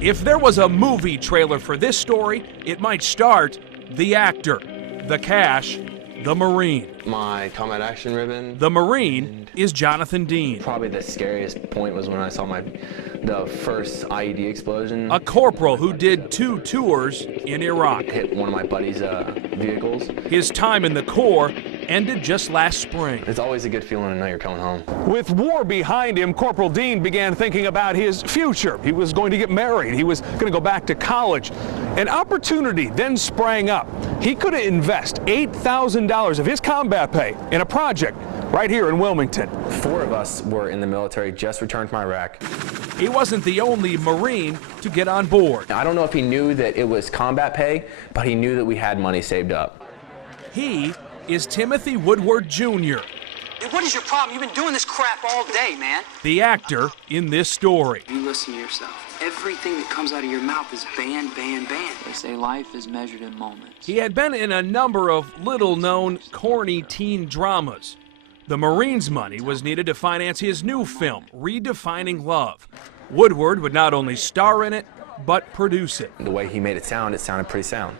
If there was a movie trailer for this story, it might start the actor, the cash, the Marine. My combat action ribbon. The Marine is Jonathan Dean. Probably the scariest point was when I saw the first IED explosion. A corporal who did 2 tours in Iraq. Hit one of my buddy's vehicles. His time in the Corps ended just last spring. It's always a good feeling to know you're coming home. With war behind him, Corporal Dean began thinking about his future. He was going to get married. He was going to go back to college. An opportunity then sprang up. He could invest $8,000 of his combat pay in a project right here in Wilmington. 4 of us were in the military, just returned from Iraq. He wasn't the only Marine to get on board. I don't know if he knew that it was combat pay, but he knew that we had money saved up. He is Timothy Woodward Jr., What is your problem? You've been doing this crap all day, man. the actor in this story. You listen to yourself. Everything that comes out of your mouth is banned, banned, banned. They say life is measured in moments. He had been in a number of little-known, corny teen dramas. The Marine's money was needed to finance his new film, Redefining Love. Woodward would not only star in it, but produce it. The way he made it sounded pretty sound.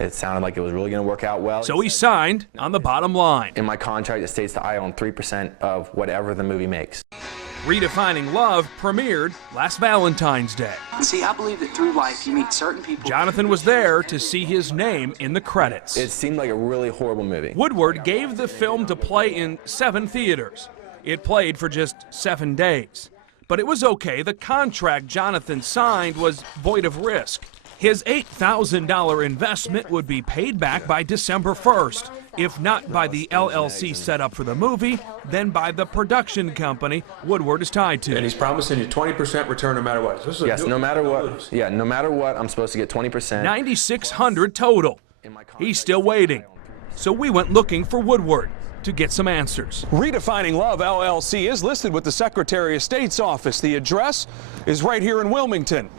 It sounded like it was really going to work out well. So he signed on the bottom line. In my contract, it states that I own 3% of whatever the movie makes. Redefining Love premiered last Valentine's Day. See, I believe that through life you meet certain people. Jonathan was there to see his name in the credits. It seemed like a really horrible movie. Woodward gave the film to play in 7 theaters. It played for just 7 days. But it was okay. The contract Jonathan signed was void of risk. His $8,000 investment would be paid back by December 1st. If not by the LLC set up for the movie, then by the production company Woodward is tied to. And he's promising you 20% return no matter what. Yes, no matter what. Yeah, no matter what, I'm supposed to get 20%. $9,600 total. He's still waiting. So we went looking for Woodward to get some answers. Redefining Love LLC is listed with the Secretary of State's office. The address is right here in Wilmington.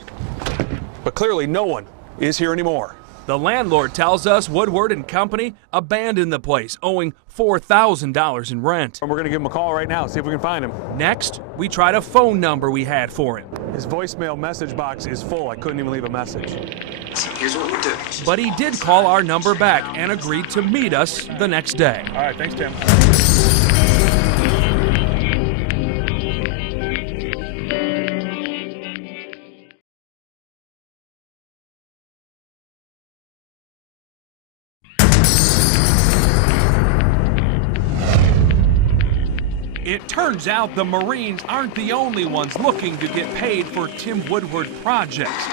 But clearly no one is here anymore. The landlord tells us Woodward and company abandoned the place, owing $4,000 in rent. And we're going to give him a call right now, see if we can find him. Next, we tried a phone number we had for him. His voicemail message box is full. I couldn't even leave a message. Here's what we do. But he did call our number back and agreed to meet us the next day. All right, thanks, Tim. It turns out the Marines aren't the only ones looking to get paid for Tim Woodward projects.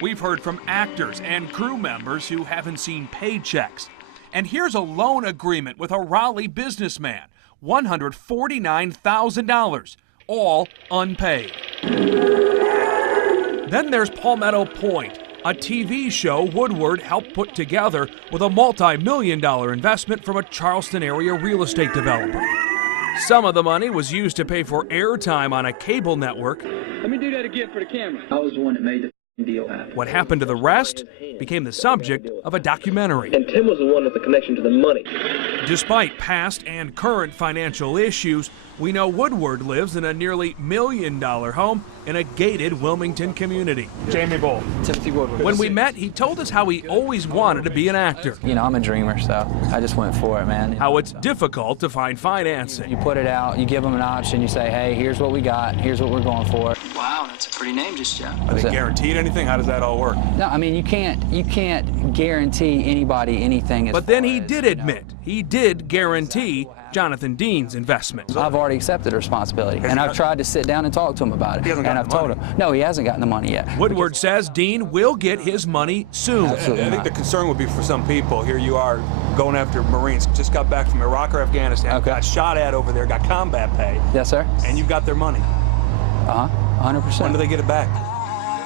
We've heard from actors and crew members who haven't seen paychecks. And here's a loan agreement with a Raleigh businessman, $149,000, all unpaid. Then there's Palmetto Point, a TV show Woodward helped put together with a multi-million-dollar investment from a Charleston area real estate developer. Some of the money was used to pay for airtime on a cable network. Let me do that again for the camera. I was the one that made the deal happen. What happened to the rest became the subject of a documentary. And Tim was the one with the connection to the money. Despite past and current financial issues, we know Woodward lives in a nearly $1 million home in a gated Wilmington community. Jamie Bull. Timothy Woodward. When we met, he told us how he always wanted to be an actor. You know, I'm a dreamer, so I just went for it, man. How it's difficult to find financing. You put it out, you give them an option, you say, hey, here's what we got, here's what we're going for. Wow, that's a pretty name, just Jeff. Are they guaranteed anything? How does that all work? No, I mean, you can't guarantee anybody anything. But then he did admit, he did guarantee Jonathan Dean's investment. I've already accepted responsibility, and I've tried to sit down and talk to him about it. And I've told him, no, he hasn't gotten the money yet. Woodward says Dean will get his money soon. Absolutely I think the concern would be for some people. Here you are going after Marines, just got back from Iraq or Afghanistan, Okay. got shot at over there, got combat pay. Yes, sir. And you've got their money. 100%. When do they get it back?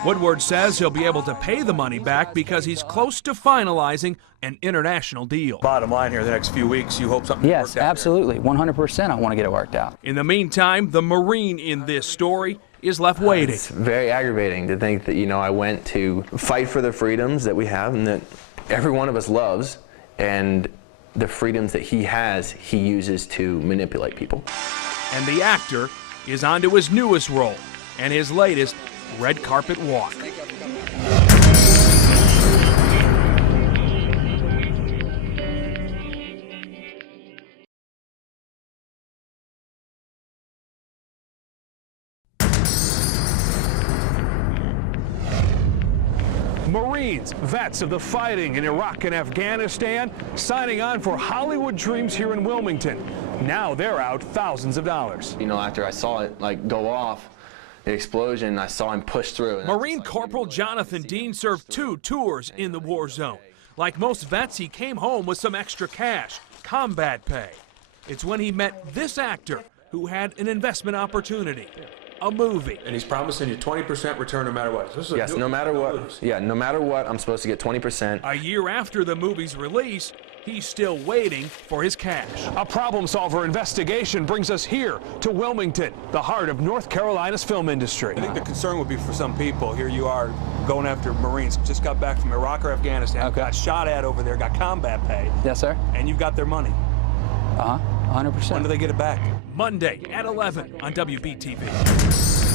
Woodward says he'll be able to pay the money back because he's close to finalizing an international deal. Bottom line here, the next few weeks, you hope something Yes, works out absolutely. 100% I want to get it worked out. In the meantime, the Marine in this story is left waiting. It's very aggravating to think that, I went to fight for the freedoms that we have and that every one of us loves, and the freedoms that he has, he uses to manipulate people. And the actor is on to his newest role and his latest red carpet walk. Marines, vets of the fighting in Iraq and Afghanistan, signing on for Hollywood dreams here in Wilmington. Now they're out thousands of dollars. You know, after I saw it like go off, the explosion, I saw him push through. Marine Corporal Jonathan Dean served 2 tours in the war zone. Like most vets, he came home with some extra cash, combat pay. It's when he met this actor who had an investment opportunity, a movie. And he's promising you 20% return no matter what. This is Yes, no matter what. Yeah, no matter what, I'm supposed to get 20%. A year after the movie's release, he's still waiting for his cash. A problem solver investigation brings us here to Wilmington, the heart of North Carolina's film industry. I think the concern would be for some people. Here you are going after Marines, just got back from Iraq or Afghanistan, got shot at over there, got combat pay. Yes, sir. And you've got their money. 100%. When do they get it back? Monday at 11 on WBTV.